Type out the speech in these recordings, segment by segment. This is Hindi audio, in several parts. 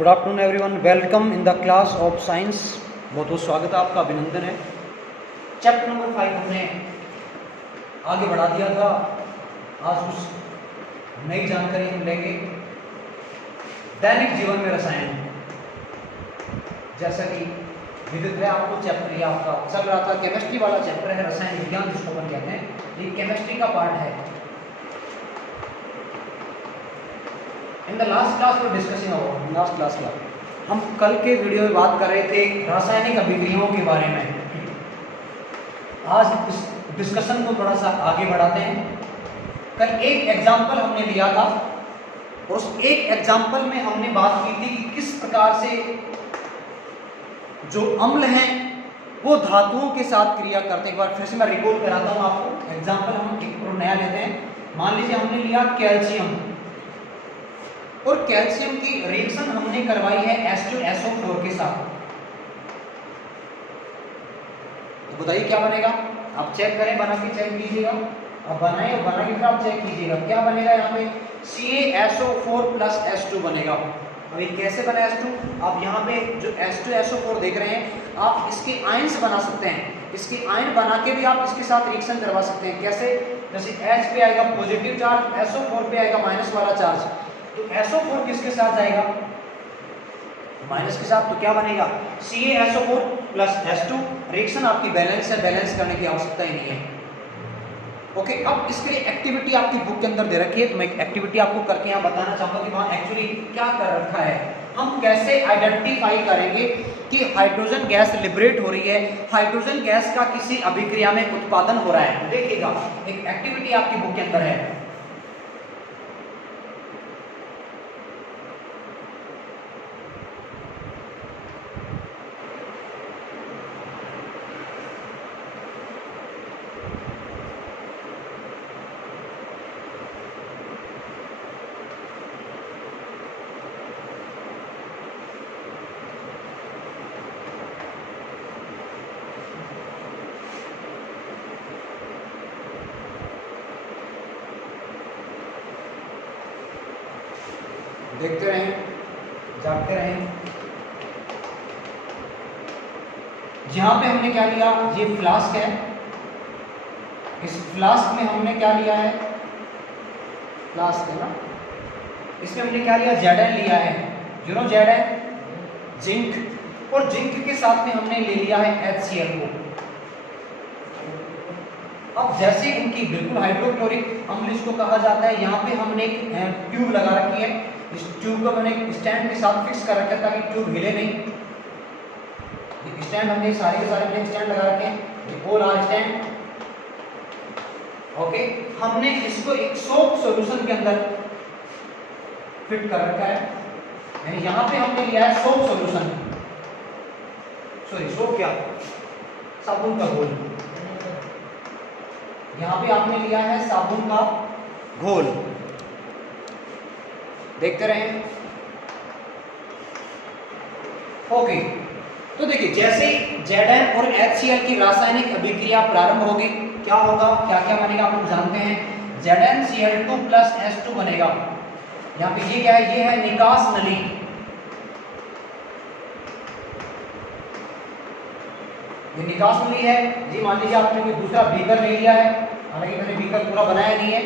Good afternoon everyone, welcome in the class of science. बहुत बहुत स्वागत है आपका, अभिनंदन है। चैप्टर नंबर 5 हमने आगे बढ़ा दिया था। आज कुछ नई जानकारी हम लेंगे दैनिक जीवन में रसायन। जैसा कि विदित है आपको, चैप्टर ये आपका चल रहा था, केमिस्ट्री वाला चैप्टर है, रसायन विज्ञान जिसको अपन कहते हैं। ये केमिस्ट्री का पार्ट है। इन द लास्ट क्लास में डिस्कसिंग अबाउट लास्ट क्लास का हम कल के वीडियो में बात कर रहे थे रासायनिक अभिक्रियाओं के बारे में। आज इस डिस्कशन को थोड़ा सा आगे बढ़ाते हैं। कल एक एग्जाम्पल हमने लिया था और उस एक एग्जाम्पल में हमने बात की थी कि किस प्रकार से जो अम्ल हैं वो धातुओं के साथ क्रिया करते हैं। एक बार फिर से मैं रिकॉल कराता हूँ आपको। एग्जाम्पल हम एक नया लेते हैं। मान लीजिए हमने लिया कैल्शियम, और कैल्शियम की रिएक्शन हमने करवाई है H2SO4 के साथ। तो बताइए क्या बनेगा। आप चेक करें, बना के चेक कीजिएगा। अब बनाए और बना के फिर आप चेक कीजिएगा क्या बनेगा। यहाँ पे CaSO4 प्लस H2 बनेगा। अब ये कैसे बना H2? आप यहाँ पे जो H2SO4 देख रहे हैं, आप इसके आयन्स बना सकते हैं। इसके आयन बना के भी आप इसके साथ रिएक्शन करवा सकते हैं। कैसे? जैसे H पे आएगा पॉजिटिव चार्ज, SO4 पे आएगा माइनस वाला चार्ज। तो SO4 किसके साथ जाएगा? माइनस के साथ। तो क्या बनेगा? CaSO4 plus H2। रिएक्शन आपकी बैलेंस है, बैलेंस करने की आवश्यकता ही नहीं है। ओके, अब इसके लिए एक्टिविटी आपकी बुक के अंदर दे रखी है, तो मैं एक एक्टिविटी आपको करके यहाँ बताना चाहूंगा कि वहाँ एक्चुअली क्या कर रखा है। हम कैसे आइडेंटिफाई करेंगे कि हाइड्रोजन गैस लिबरेट हो रही है, हाइड्रोजन गैस का किसी अभिक्रिया में उत्पादन हो रहा है। देखिएगा, एक एक्टिविटी आपकी बुक के अंदर है। देखते रहें, जागते रहें। यहां पे हमने क्या लिया, ये फ्लास्क है। इस फ्लास्क में हमने क्या लिया है, फ्लास्क है ना, इसमें हमने क्या लिया, Zn लिया है। You know Zn, zinc. और जिंक के साथ में हमने ले लिया है HCl को। अब जैसे इनकी बिल्कुल हाइड्रोक्लोरिक अम्ल इसको कहा जाता है, यहाँ पे हमने एक ट्यूब लगा रखी है। इस ट्यूब को मैंने स्टैंड के साथ फिक्स कर रखा है ताकि ट्यूब हिले नहीं। स्टैंड हमने सारे के सारे अपने स्टैंड लगा रखे हैं, गोल आर स्टैंड। ओके, हमने इसको एक सोप सॉल्यूशन के अंदर फिट कर रखा है। यानी यहाँ पे हमने लिया है सोप सॉल्यूशन, सॉरी सोप क्या, साबुन का घोल। यहाँ पे आपने लिया है साबुन का घोल। देखते रहें। ओके, तो देखिए जैसे Zn और HCl की रासायनिक अभिक्रिया प्रारंभ होगी, क्या होगा, क्या क्या बनेगा आप लोग जानते हैं। ZnCl2 प्लस H2 बनेगा। यहाँ पे ये क्या है, ये है निकास नली। ये निकास नली है जी। मान लीजिए आपने कोई दूसरा बीकर ले लिया है, हालांकि मैंने बीकर पूरा बनाया नहीं है।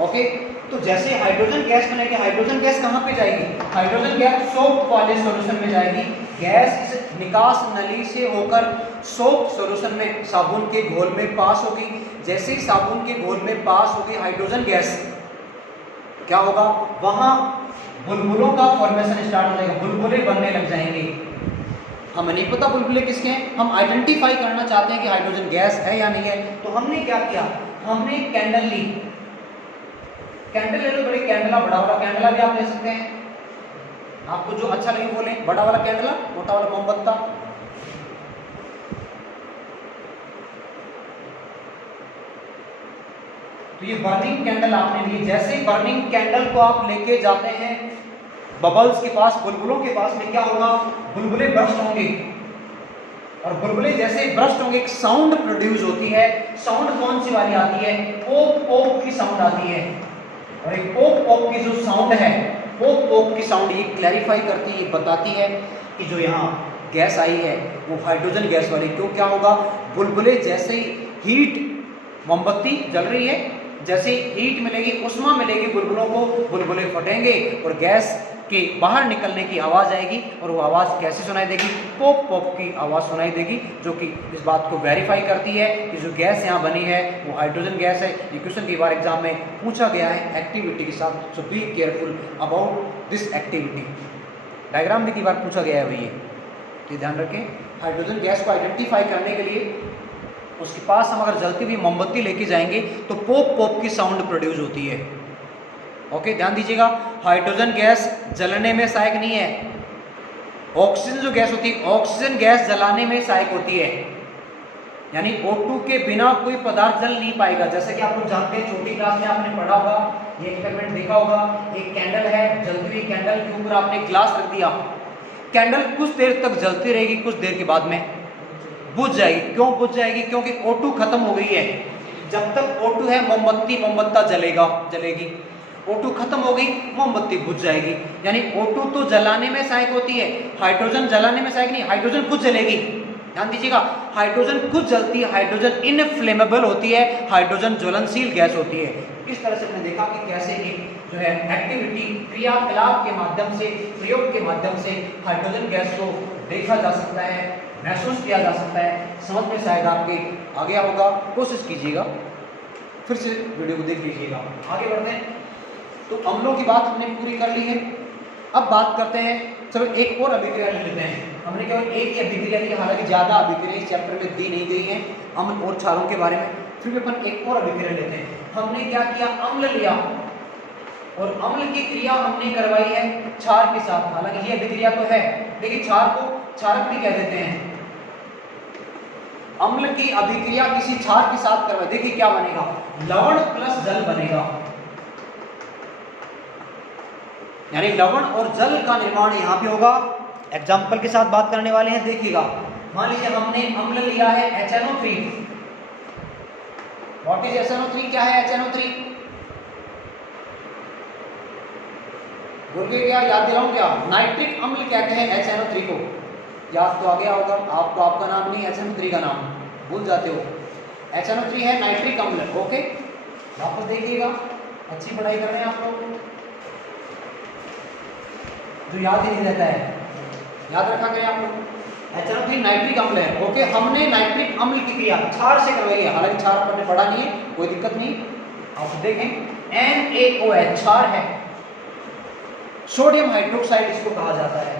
ओके, तो जैसे हाइड्रोजन गैस बनेगी, हाइड्रोजन गैस कहाँ पे जाएगी, हाइड्रोजन गैस सोप वाले सॉल्यूशन में जाएगी। गैस इस निकास नली से होकर सोप सॉल्यूशन में, साबुन के घोल में पास होगी। जैसे ही साबुन के घोल में पास होगी हाइड्रोजन गैस, क्या होगा, वहां बुलबुलों का फॉर्मेशन स्टार्ट हो जाएगा, बुलबुले बनने लग जाएंगे। हमें नहीं पता बुलबुले किसके हैं, हम आइडेंटिफाई करना चाहते हैं कि हाइड्रोजन गैस है या नहीं है। तो हमने क्या किया, हमने कैंडल ली। कैंडल ले लो, बड़ी कैंडला, बड़ा वाला कैंडला भी आप ले सकते हैं, आपको जो अच्छा लगे वो लें। बड़ा वाला कैंडला, मोटा वाला मोमबत्ता। तो ये बर्निंग कैंडल आपने ली। जैसे बर्निंग कैंडल को आप लेके जाते हैं बबल्स के पास, बुलबुलों के पास में, क्या होगा, बुलबुले बर्स्ट होंगे। और बुलबुले जैसे ब्रस्ट होंगे, एक साउंड प्रोड्यूस होती है। साउंड कौन सी वाली आती है, पोक पोक की साउंड आती है। और एक पोक पोक की जो साउंड है, पोक पोक पॉप की साउंड ये क्लैरिफाई करती है, बताती है कि जो यहाँ गैस आई है वो हाइड्रोजन गैस वाली। क्यों, क्या होगा, बुलबुले जैसे ही हीट, मोमबत्ती जल रही है, जैसे ही हीट मिलेगी, उष्मा मिलेगी बुलबुलों को, बुलबुले फटेंगे और गैस के बाहर निकलने की आवाज़ आएगी। और वो आवाज़ कैसे सुनाई देगी, पॉप पॉप की आवाज़ सुनाई देगी, जो कि इस बात को वेरीफाई करती है कि जो गैस यहाँ बनी है वो हाइड्रोजन गैस है। ये क्वेश्चन कई बार एग्जाम में पूछा गया है एक्टिविटी के साथ, so be careful about this activity. Diagram भी कई बार पूछा गया है भैया, तो ध्यान रखें। हाइड्रोजन गैस को आइडेंटिफाई करने के लिए उसके पास हम अगर जलती हुई मोमबत्ती लेके जाएंगे तो पॉप पॉप की साउंड प्रोड्यूस होती है। ओके, ध्यान दीजिएगा, हाइड्रोजन गैस जलने में सहायक नहीं है। ऑक्सीजन जो गैस होती है, ऑक्सीजन गैस जलाने में सहायक होती है, यानी O2 के बिना कोई पदार्थ जल नहीं पाएगा। जैसे कि आप लोग जानते हैं, छोटी क्लास में आपने पढ़ा होगा, ये एक्सपेरिमेंट देखा होगा, एक कैंडल है, जलती हुई कैंडल के ऊपर आपने ग्लास रख दिया, कैंडल कुछ देर तक जलती रहेगी, कुछ देर के बाद में बुझ जाएगी। क्यों बुझ जाएगी, क्योंकि O2 खत्म हो गई है। जब तक O2 है मोमबत्ता जलेगी, O2 खत्म हो गई, मोमबत्ती बुझ जाएगी। यानी O2 तो जलाने में सहायक होती है, हाइड्रोजन जलाने में सहायक नहीं, हाइड्रोजन खुद जलेगी। ध्यान दीजिएगा, हाइड्रोजन खुद जलती है, हाइड्रोजन इनफ्लेमेबल होती है, हाइड्रोजन ज्वलनशील गैस होती है। इस तरह से हमने देखा कि कैसे एक जो है एक्टिविटी, क्रियाकलाप के माध्यम से, प्रयोग के माध्यम से हाइड्रोजन गैस को देखा जा सकता है, महसूस किया जा सकता है। समझ में शायद आपके आ गया होगा, कोशिश कीजिएगा, फिर से वीडियो को देख लीजिएगा। आगे बढ़ते हैं। तो अम्लों की बात हमने पूरी कर ली है। अब बात करते हैं, चलो एक और अभिक्रिया ले लेते हैं। हमने केवल एक ही अभिक्रिया ली, हालांकि ज्यादा अभिक्रिया इस चैप्टर में दी नहीं गई है अम्ल और क्षारों के बारे में, फिर भी अपन एक और अभिक्रिया लेते हैं। हमने क्या किया, अम्ल लिया और अम्ल की क्रिया हमने करवाई है क्षार के साथ। हालांकि ये अभिक्रिया तो है, लेकिन क्षार को क्षारक भी कह देते हैं। अम्ल की अभिक्रिया किसी क्षार के साथ करवाई, देखिए क्या बनेगा, लवण प्लस जल बनेगा, यानी लवण और जल का निर्माण यहाँ पे होगा। एग्जाम्पल के साथ बात करने वाले हैं, देखिएगा। मान लीजिए हमने अम्ल लिया है HNO3। व्हाट इज HNO3, क्या है HNO3? बोलिए, क्या याद दिलाऊं क्या? नाइट्रिक अम्ल कहते हैं HNO3 को। याद तो आ गया होगा आपको, आपका नाम नहीं HNO3 का नाम भूल जाते हो। HNO3 है नाइट्रिक अम्ल। ओके, वापस देखिएगा, अच्छी पढ़ाई कर रहे हैं आप लोग, जो याद ही नहीं रहता है, याद रखा करें आप लोग। HNO3 नाइट्रिक अम्ल है। ओके, हमने नाइट्रिक अम्ल की क्रिया क्षार से करवाई है, हालांकि क्षार अपन ने पढ़ा नहीं है, कोई दिक्कत नहीं। आप देखें, NaOH क्षार है, सोडियम हाइड्रोक्साइड इसको कहा जाता है।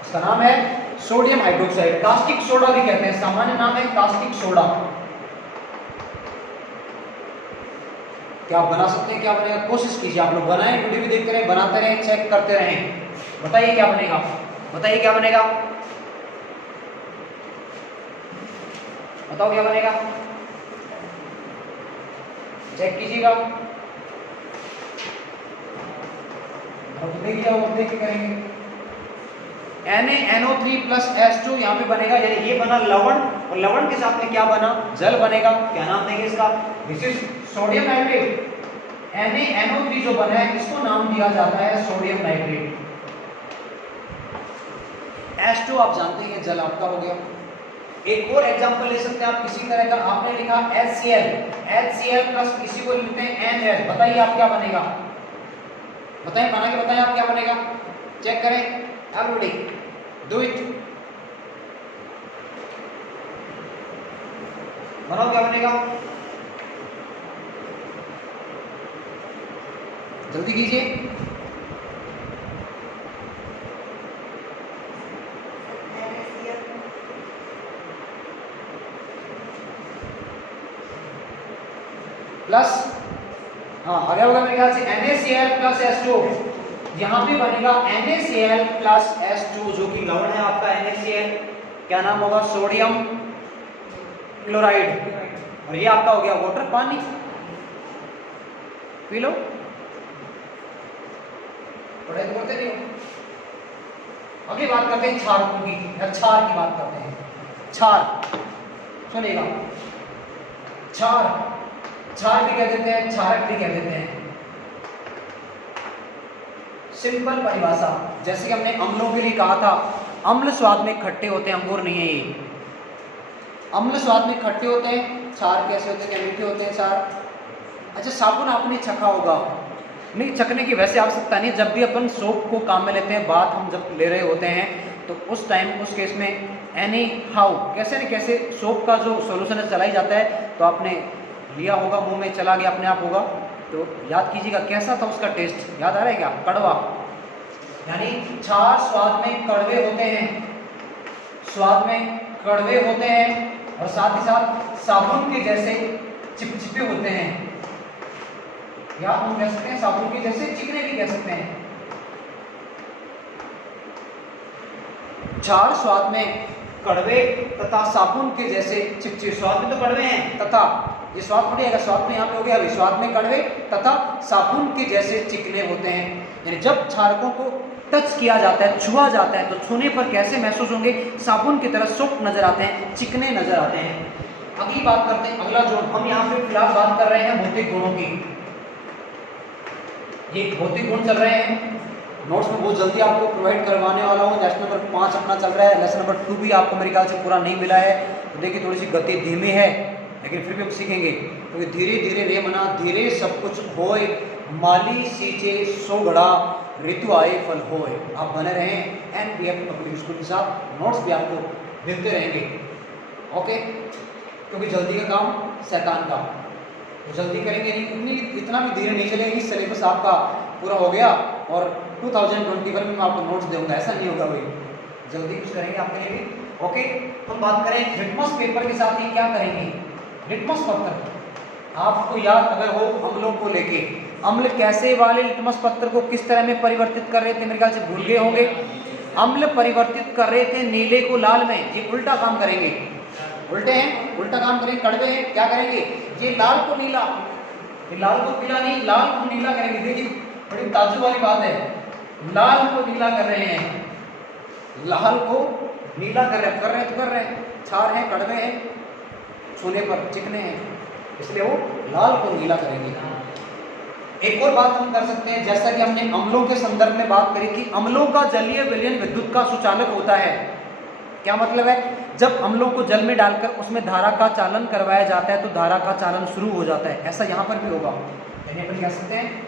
इसका नाम है सोडियम हाइड्रोक्साइड, कास्टिक सोडा भी कहते हैं, सामान्य नाम है कास्टिक सोडा। क्या आप बना सकते हैं, क्या बनेगा, कोशिश कीजिए, आप लोग बनाएं, वीडियो भी देखते रहें, बनाते रहें, चेक करते रहें, बताइए क्या बनेगा, बताइए क्या बनेगा, बताओ क्या बनेगा, चेक कीजिएगा, देखिए और देख के करेंगे। NaNO3 प्लस H2 यहाँ पे बनेगा, यानी ये बना लवण, और लवण के साथ में क्या बना, जल बनेगा। क्या नाम देंगे इसका, this is sodium nitrate. NaNO3 जो बना है इसको नाम दिया जाता है सोडियम नाइट्रेट। H2 आप जानते हैं जल आपका हो गया। एक और एग्जांपल ले सकते हैं आप किसी तरह का, आपने लिखा HCl प्लस किसी को लिखते हैं NH, बताइए आप क्या बनेगा, बताइए, बना के बताइए आप क्या बनेगा, चेक करें एवरीबॉडी, डू इट, बनाओ क्या बनेगा, जल्दी कीजिए। प्लस, हाँ आ गया होगा मेरे ख्याल से, NaCl प्लस H2, यहाँ पे बनेगा NaCl प्लस H2 जो कि लवण है आपका NaCl, क्या नाम होगा, सोडियम क्लोराइड, और ये आपका हो गया वाटर, पानी, पी लो, पढ़ाई तो करते नहीं हो। अगली बात करते हैं क्षारकों की, या क्षार की बात करते हैं। क्षार सुनिएगा, क्षार क्षार भी कह देते हैं, क्षारक भी कह देते हैं। सिंपल परिभाषा, जैसे कि हमने अम्लों के लिए कहा था, अम्ल स्वाद में खट्टे होते हैं, अंगूर नहीं है ये। अम्ल स्वाद में खट्टे होते हैं, क्षार कैसे होते हैं, मीठे होते हैं क्षार। अच्छा, साबुन आपने चखा होगा, नहीं चखने की वैसे आवश्यकता नहीं। जब भी अपन सोप को काम में लेते हैं, बात हम जब ले रहे होते हैं, तो उस टाइम उस केस में एनी हाउ कैसे न कैसे सोप का जो सॉल्यूशन है चला ही जाता है। तो आपने लिया होगा, मुंह में चला गया अपने आप होगा, तो याद कीजिएगा कैसा था उसका टेस्ट, याद आ रहा है क्या? कड़वा, यानी क्षार स्वाद में कड़वे होते हैं, स्वाद में कड़वे होते हैं, और साथ ही साथ साबुन के जैसे चिपचिपे होते हैं, या हम कह सकते हैं साबुन के जैसे चिकने भी कह सकते हैं। क्षार स्वाद में कड़वे तथा साबुन के जैसे चिपचिपे, स्वाद में तो कड़वे हैं तथा, ये स्वाद थोड़ी आएगा, स्वाद में यहाँ पे हो गया, अभी स्वाद में कड़वे तथा साबुन के जैसे चिकने होते हैं। यानी जब क्षारकों को टच किया जाता है, छुआ जाता है, तो छूने पर कैसे महसूस होंगे? साबुन की तरह सॉफ्ट नजर आते हैं, चिकने नजर आते हैं। अगली बात करते हैं, अगला जोन, हम यहाँ पे फिलहाल बात कर रहे हैं भौतिक गुणों की। ये भौतिक गुण चल रहे हैं, नोट्स में बहुत जल्दी आपको प्रोवाइड करवाने वाला हूँ। लेसन नंबर 5 अपना चल रहा है, लेसन नंबर 2 भी आपको मेरे ख्याल से पूरा नहीं मिला है, तो देखिए थोड़ी सी गति धीमी है, लेकिन फिर भी हम सीखेंगे, क्योंकि धीरे धीरे रे मना धीरे सब कुछ होए, माली सींचे सो घड़ा ऋतु आए फल होए। आप बने रहें एनपीएफ पब्लिक स्कूल के साथ, नोट्स भी आपको मिलते रहेंगे, ओके। क्योंकि जल्दी का काम शैतान का, तो जल्दी करेंगे नहीं, इतना भी धीरे नहीं चलेगा। इस सिलेबस आपका पूरा हो गया और 2021 में मैं आपको नोट्स दूंगा, ऐसा नहीं होगा भाई, जल्दी कुछ करेंगे आपके लिए भी, ओके। हम बात करें लिटमस पेपर के साथ ही क्या करेंगे। लिटमस पत्र आपको याद अगर हो, अम्लों को लेके, अम्ल कैसे वाले लिटमस पत्र को किस तरह में परिवर्तित कर रहे थे, मेरे ख्याल से भूल गए होंगे। अम्ल परिवर्तित कर रहे थे नीले को लाल में, ये उल्टा काम करेंगे, उल्टे हैं, उल्टा काम करेंगे, कड़वे हैं, क्या करेंगे, ये लाल को नीला, ये लाल को पीला नहीं, लाल को नीला करेंगे। देखिए बड़ी ताज्जुब वाली बात है, लाल को नीला कर रहे हैं, लाल को नीला कर रहे हैं, तो कर रहे हैं, क्षार हैं, कड़वे हैं, छूने पर चिकने हैं, इसलिए वो लाल को नीला करेंगे। एक और बात हम कर सकते हैं, जैसा कि हमने अम्लों के संदर्भ में बात करी कि अम्लों का जलीय विलयन विद्युत का सुचालक होता है। क्या मतलब है? जब अम्लों को जल में डालकर उसमें धारा का चालन करवाया जाता है, तो धारा का चालन शुरू हो जाता है, ऐसा यहाँ पर भी होगा। यानी अपन कह सकते हैं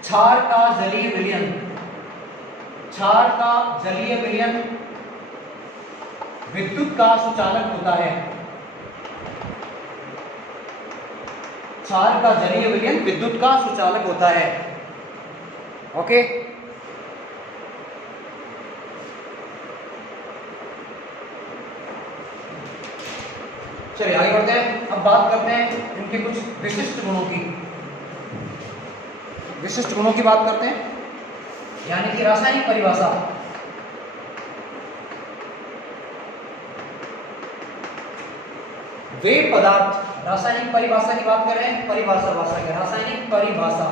क्षार का जलीय विलयन, क्षार का जलीय विलयन विद्युत का सुचालक होता है, क्षार का जलीय विलयन विद्युत का सुचालक होता है, ओके। चलिए आगे बढ़ते हैं, अब बात करते हैं इनके कुछ विशिष्ट गुणों की, विशिष्ट गुणों की बात करते हैं, यानी कि रासायनिक परिभाषा। वे पदार्थ, रासायनिक परिभाषा की बात कर रहे हैं, परिभाषा भाषा क्या, रासायनिक परिभाषा,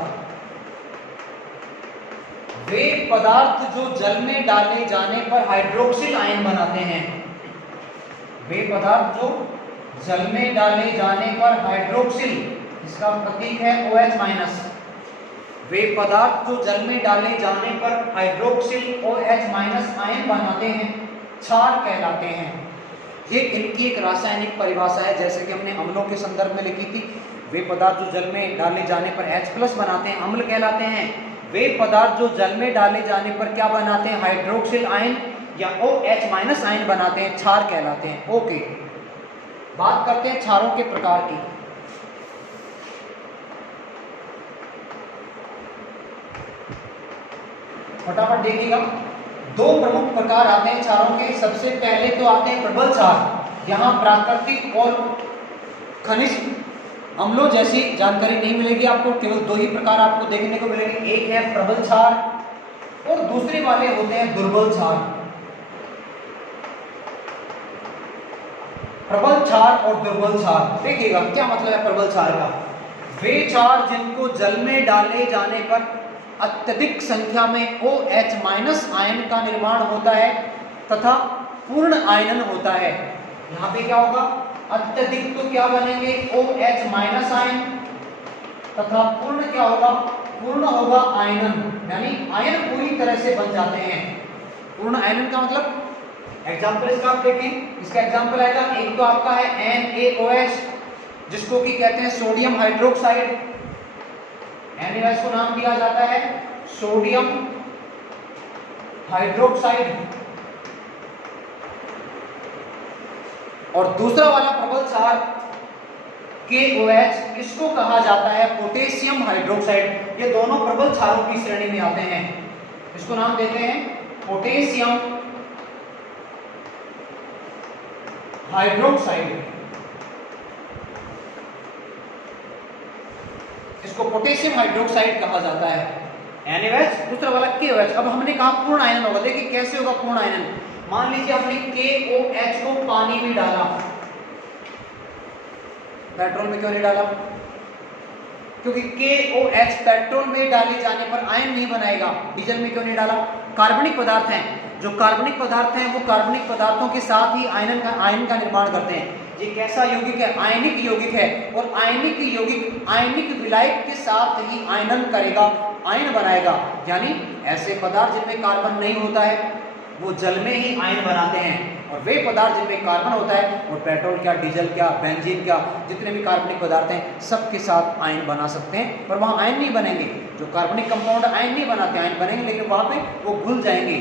वे पदार्थ जो जल में डाले जाने पर हाइड्रोक्सिल आयन बनाते हैं, वे पदार्थ जो जल में डाले जाने पर हाइड्रोक्सिल, इसका प्रतीक है OH माइनस, वे पदार्थ जो जल में डाले जाने पर हाइड्रोक्सिल OH माइनस आयन बनाते हैं, क्षार कहलाते हैं। ये इनकी एक रासायनिक परिभाषा है, जैसे कि हमने अम्लों के संदर्भ में लिखी थी। वे पदार्थ जो जल में डाले जाने पर H+ बनाते हैं, अम्ल कहलाते हैं। वे पदार्थ जो जल में डाले जाने पर क्या बनाते हैं, हाइड्रोक्सिल आयन या OH माइनस आयन बनाते हैं, क्षार कहलाते हैं, ओके। बात करते हैं क्षारों के प्रकार की। फटाफट देखिएगा, दो प्रमुख प्रकार आते हैं क्षारों के। सबसे पहले तो आते हैं प्रबल क्षार, यहाँ प्राकृतिक और खनिज अम्लों जैसी जानकारी नहीं मिलेगी आपको, केवल दो ही प्रकार आपको देखने को मिलेंगे, एक है प्रबल क्षार और दूसरे वाले होते हैं दुर्बल क्षार। प्रबल क्षार और दुर्बल क्षार, देखिएगा क्या मतलब है प्रबल क्षार का। वे क्षार जिनको जल में डाले जाने पर अत्यधिक संख्या में OH माइनस आयन का निर्माण होता है तथा पूर्ण आयनन होता है। यहाँ पे क्या होगा, अत्यधिक तो क्या बनेंगे OH माइनस आयन, तथा पूर्ण क्या होगा, पूर्ण होगा आयनन, यानी आयन पूरी तरह से बन जाते हैं। पूर्ण आयनन का मतलब एग्जांपल इसका आप देखें, इसका एग्जांपल आएगा, एक तो आपका है NaOH जिसको कि कहते हैं सोडियम हाइड्रोक्साइड, NaOH को नाम दिया जाता है सोडियम हाइड्रोक्साइड। और दूसरा वाला प्रबल क्षार KOH, इसको कहा जाता है पोटेशियम हाइड्रोक्साइड। ये दोनों प्रबल क्षारों की श्रेणी में आते हैं। इसको नाम देते हैं पोटेशियम हाइड्रोक्साइड, इसको पोटेशियम हाइड्रोक्साइड कहा जाता है NaOH, दूसरा वाला KOH। अब हमने कहा पूर्ण आयनन होगा, देखिए कैसे होगा पूर्ण आयनन। मान लीजिए हमने KOH को पानी में डाला, पेट्रोल में क्यों नहीं डाला, क्योंकि KOH पेट्रोल में डाले जाने पर आयन नहीं बनाएगा। डीजल में क्यों नहीं डाला, कार्बनिक पदार्थ हैं, जो कार्बनिक पदार्थ हैं वो कार्बनिक पदार्थों के साथ ही आयन का निर्माण करते हैं। ये कैसा यौगिक है, आयनिक यौगिक है, और आयनिक यौगिक आयनिक विलायक के साथ ही आयनन करेगा, आयन बनाएगा। यानी ऐसे पदार्थ जिनमें कार्बन नहीं होता है वो जल में ही आयन बनाते हैं, और वे पदार्थ जिनमें कार्बन होता है वो पेट्रोल क्या, डीजल क्या, बेंजीन क्या, जितने भी कार्बनिक पदार्थ हैं सबके साथ आयन बना सकते हैं। पर वहाँ आयन नहीं बनेंगे, जो कार्बनिक कंपाउंड आयन नहीं बनाते, आयन बनेंगे लेकिन वहाँ पे वो घुल जाएंगे।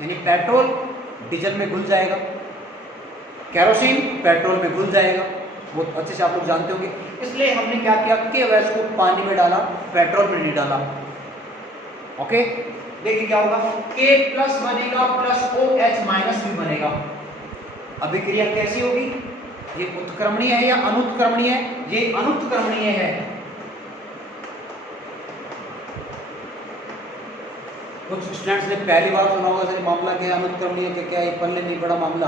यानी पेट्रोल डीजल में घुल जाएगा, केरोसिन पेट्रोल में घुल जाएगा, बहुत अच्छे से आप लोग जानते होंगे। इसलिए हमने क्या किया, KOH को पानी में डाला, पेट्रोल में नहीं डाला। ओके, देखिए क्या होगा, K प्लस बनेगा प्लस OH माइनस भी बनेगा। अभिक्रिया कैसी होगी, ये उत्क्रमणीय है या अनुत्क्रमणीय है, ये अनुत्क्रमणीय है। कुछ स्टूडेंट्स ने पहली बार सुना होगा सर मामला क्या है, अनुत्क्रमणीय क्या है, पल्ले नहीं पड़ा मामला,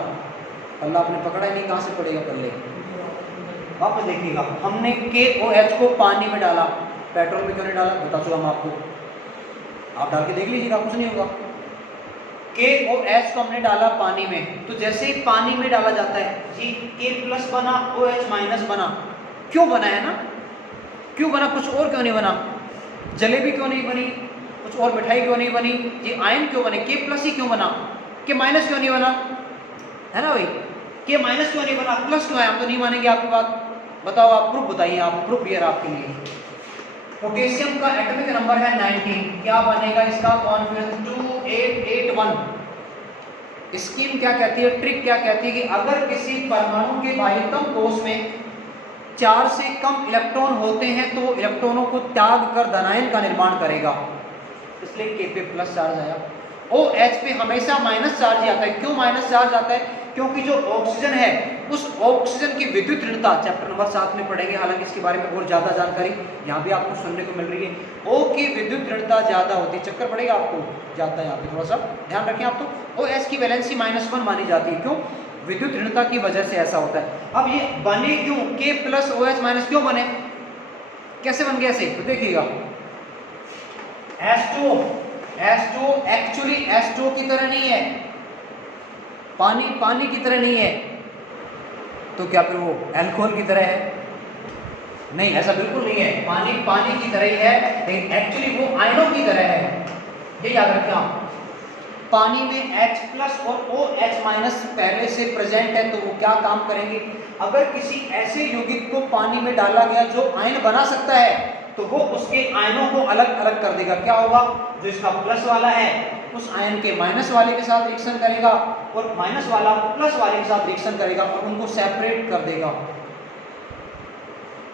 पल्ला आपने पकड़ा ही नहीं, कहाँ से पड़ेगा पल्ले। वापस देखिएगा, हमने KOH को पानी में डाला, पेट्रोल में क्यों नहीं डाला, बता चुका हम आपको, आप डाल के देख लीजिएगा, कुछ नहीं होगा। KOH को हमने डाला पानी में, तो जैसे ही पानी में डाला जाता है जी K प्लस बना, OH माइनस बना। क्यों बना है ना, क्यों बना, कुछ और क्यों नहीं बना, जलेबी क्यों नहीं बनी, कुछ और मिठाई क्यों नहीं बनी जी, आयन क्यों बने, K प्लस ही क्यों बना, K माइनस क्यों नहीं बना, है ना भाई, K माइनस क्यों नहीं बना, प्लस क्यों है, हम तो नहीं मानेंगे आपकी बात। बताओ आप प्रूफ बताइए, आप प्रूफ हियर आपके लिए। पोटेशियम का एटॉमिक नंबर है 19, क्या बनेगा इसका कॉन्फिडेंस 2881। स्कीम क्या कहती है, ट्रिक क्या कहती है कि अगर किसी परमाणु के बाह्यतम कोश में 4 से कम इलेक्ट्रॉन होते हैं तो इलेक्ट्रॉनों को त्याग कर धनायन का निर्माण करेगा, इसलिए K पे प्लस चार्ज आया। OH पे हमेशा माइनस चार्ज आता है। क्यों माइनस चार्ज आता है, क्योंकि जो ऑक्सीजन है उस ऑक्सीजन की विद्युत ऋणता चैप्टर नंबर 7 में पढ़ेंगे, हालांकि इसके बारे में और ज्यादा जानकारी यहाँ भी आपको सुनने को मिल रही है। O की विद्युत ऋणता ज्यादा होती है, चक्कर पड़ेगा आपको, जाता है यहाँ पे, थोड़ा सा ध्यान रखें आप। तो OH की वैलेंसी -1 मानी जाती है, क्यों, विद्युत ऋणता की वजह से ऐसा होता है। अब ये बने क्यों, K प्लस OH माइनस क्यों बने, कैसे बन गया ऐसे, तो देखिएगा H2O एक्चुअली H2O की तरह नहीं है, पानी की तरह नहीं है, तो क्या फिर वो अल्कोहल की तरह है, नहीं ऐसा बिल्कुल नहीं है, पानी की तरह ही है, लेकिन एक्चुअली वो आयनों की तरह है, ये याद रखें आप। पानी में H प्लस और OH माइनस पहले से प्रेजेंट है, तो वो क्या काम करेंगे, अगर किसी ऐसे यौगिक को पानी में डाला गया जो आयन बना सकता है तो वो उसके आयनों को अलग अलग कर देगा। क्या होगा, जो इसका प्लस वाला है उस आयन के माइनस वाले के साथ रिएक्शन करेगा और माइनस वाला प्लस वाले के साथ रिएक्शन करेगा और उनको सेपरेट कर देगा।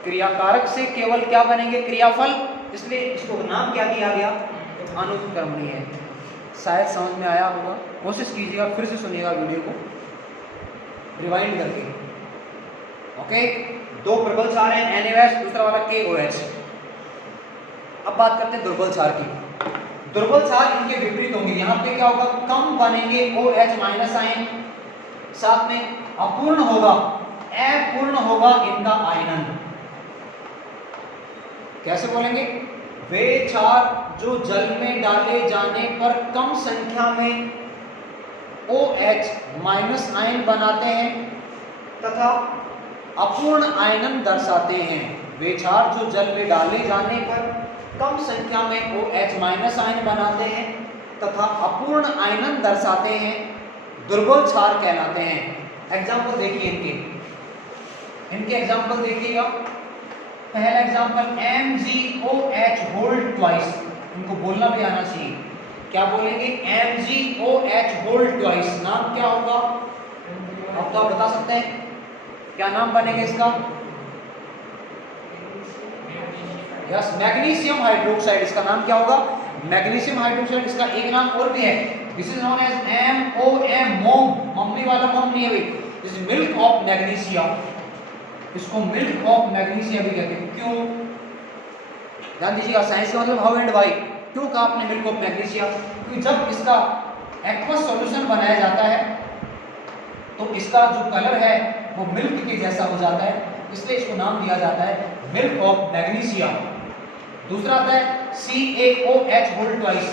क्रियाकारक से केवल क्या बनेंगे, क्रियाफल, इसलिए इसको नाम क्या दिया गया, अनुत्क्रमणीय है। शायद समझ में आया होगा, कोशिश कीजिएगा, फिर से सुनिएगा वीडियो को रिवाइंड करके। ओके, 2 प्रबल क्षार हैं, NaOH, दूसरा वाला KOH। अब बात करते हैं दुर्बल क्षार की। दुर्बल क्षार इनके विपरीत होंगे, यहाँ पे क्या होगा, कम बनेंगे OH माइनस आयन, साथ में अपूर्ण होगा, अपूर्ण होगा इनका आयनन। कैसे बोलेंगे, वे क्षार जो जल में डाले जाने पर कम संख्या में OH माइनस आयन बनाते हैं तथा अपूर्ण आयनन दर्शाते हैं। वे क्षार जो जल में डाले जाने पर कम संख्या में OH- आयन बनाते हैं तथा अपूर्ण आयनन दर्शाते हैं, दुर्बल क्षार कहलाते हैं। एग्जाम्पल देखिए इनके एग्जाम्पल देखिएगा। पहला एग्जाम्पल MgOH होल्ड ट्वाइस, इनको बोलना भी आना चाहिए। क्या बोलेंगे? MgOH hold twice. नाम क्या होगा? अब तो आप बता सकते हैं क्या नाम बनेगा इसका? Yes, magnesium hydroxide. इसका नाम क्या होगा? Magnesium hydroxide. इसका एक नाम और भी है, this is known as MOM, mom, mummy वाला मोम नहीं है भाई, this is milk of magnesia. इसको मिल्क ऑफ मैग्नीशिया भी कहते हैं। क्यों? ध्यान दीजिएगा, साइंस का मतलब हाउ एंड व्हाई। क्यों कहा आपने मिल्क ऑफ मैग्नीशिया? क्योंकि जब इसका एक्वस सॉल्यूशन बनाया जाता है तो इसका जो कलर है वो मिल्क के जैसा हो जाता है, इसलिए इसको नाम दिया जाता है मिल्क ऑफ मैग्नीशिया। दूसरा आता है CaOH होल्ड ट्वाइस,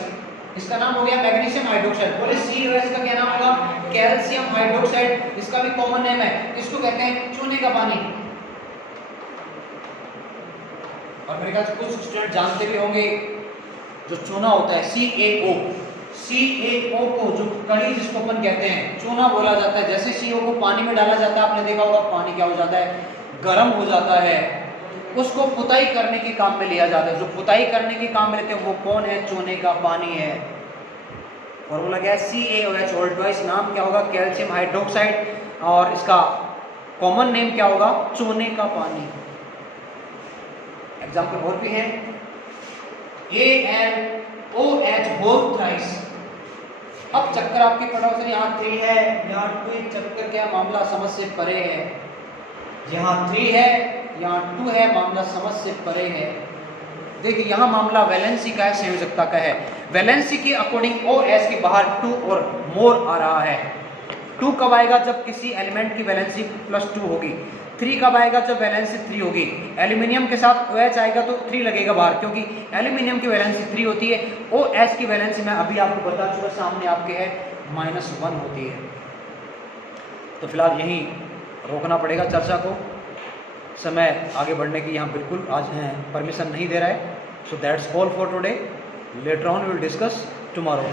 इसका नाम हो गया मैग्नीशियम हाइड्रोक्साइड। बोले CaOH का क्या नाम होगा? Calcium hydroxide. इसका भी कॉमन नेम है, इसको कहते हैं चूने का पानी। और मेरे ख्याल से कुछ स्टूडेंट जानते भी होंगे जो चूना होता है CaO को, जो कड़ी जिसको अपन कहते हैं, चूना बोला जाता है। जैसे CO को पानी में डाला जाता है, आपने देखा होगा पानी क्या हो जाता है? गर्म हो जाता है। उसको पुताई करने के काम में लिया जाता है। जो पुताई करने के काम में लेते हैं वो कौन है? चूने का पानी है। फॉर्मूला क्या है? CaOH hold twice. नाम क्या होगा? Calcium hydroxide. और इसका कॉमन नेम क्या होगा? चूने का पानी। एग्जाम्पल और भी है, AlOH होल्ड थ्राइस। अब चक्कर आपके पड़ोस से यहाँ 3 है, यहाँ 2 है। चक्कर क्या मामला समझ से परे है। यहाँ 3 है, यहाँ 2 है, मामला समझ से परे है। देखिए यहाँ मामला वैलेंसी का है, संयोजकता का है। वैलेंसी के अकॉर्डिंग OH के बाहर 2 और मोर आ रहा है। 2 कब आएगा? जब किसी एलिमेंट की वैलेंसी +2 होगी। 3 कब आएगा? जब वैलेंसी 3 होगी। एल्यूमिनियम के साथ OH आएगा तो 3 लगेगा बाहर, क्योंकि एल्यूमिनियम की वैलेंसी 3 होती है। OH की वैलेंसी मैं अभी आपको बता चुका, सामने आपके है -1 होती है। तो फिलहाल यहीं रोकना पड़ेगा चर्चा को, समय आगे बढ़ने की यहाँ बिल्कुल आज परमिशन नहीं दे रहा है। So that's all for today, later on we will discuss tomorrow.